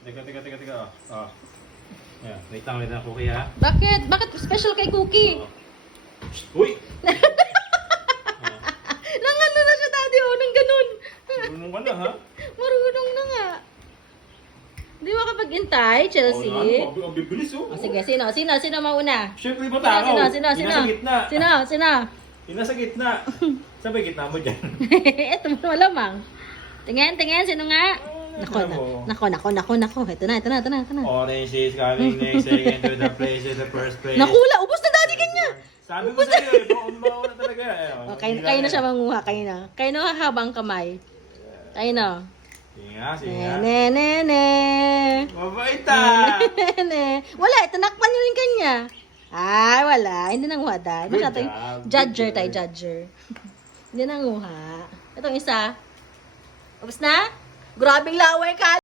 Teka. Oh. Yan, wait lang Cookie ha. Bakit? Bakit special kay Cookie? Uy! Nangano na siya daddy, oh, nang ganun. Marunong ka na ha? Marunong na nga. Di ba kapag intay, Chelsea? Ang bibilis oh. Sige, sino mauna? Siyempre ba tao? Sino? Nasa gitna. Sino? Nasa gitna. Saan ba yung gitna mo dyan? Ito mo malamang. Tingin, sino nga? Nako. Ito na. Orange is coming next, second to the place, in the first place. Nakula, ubos na daddy kanya. Sabi ko sa'yo eh, mauna talaga eh. Oh, kayo na siya manguha, kayo na. Kayo na habang kamay. Kayo na. Sige nga. Ne. Mabait ah! Wala, tinakpan niyo rin kanya. Ay, wala. Hindi nanguha dahil. Good Masyado job. judger. Hindi nanguha. Itong isa. Ubus na? Grabing laway ka.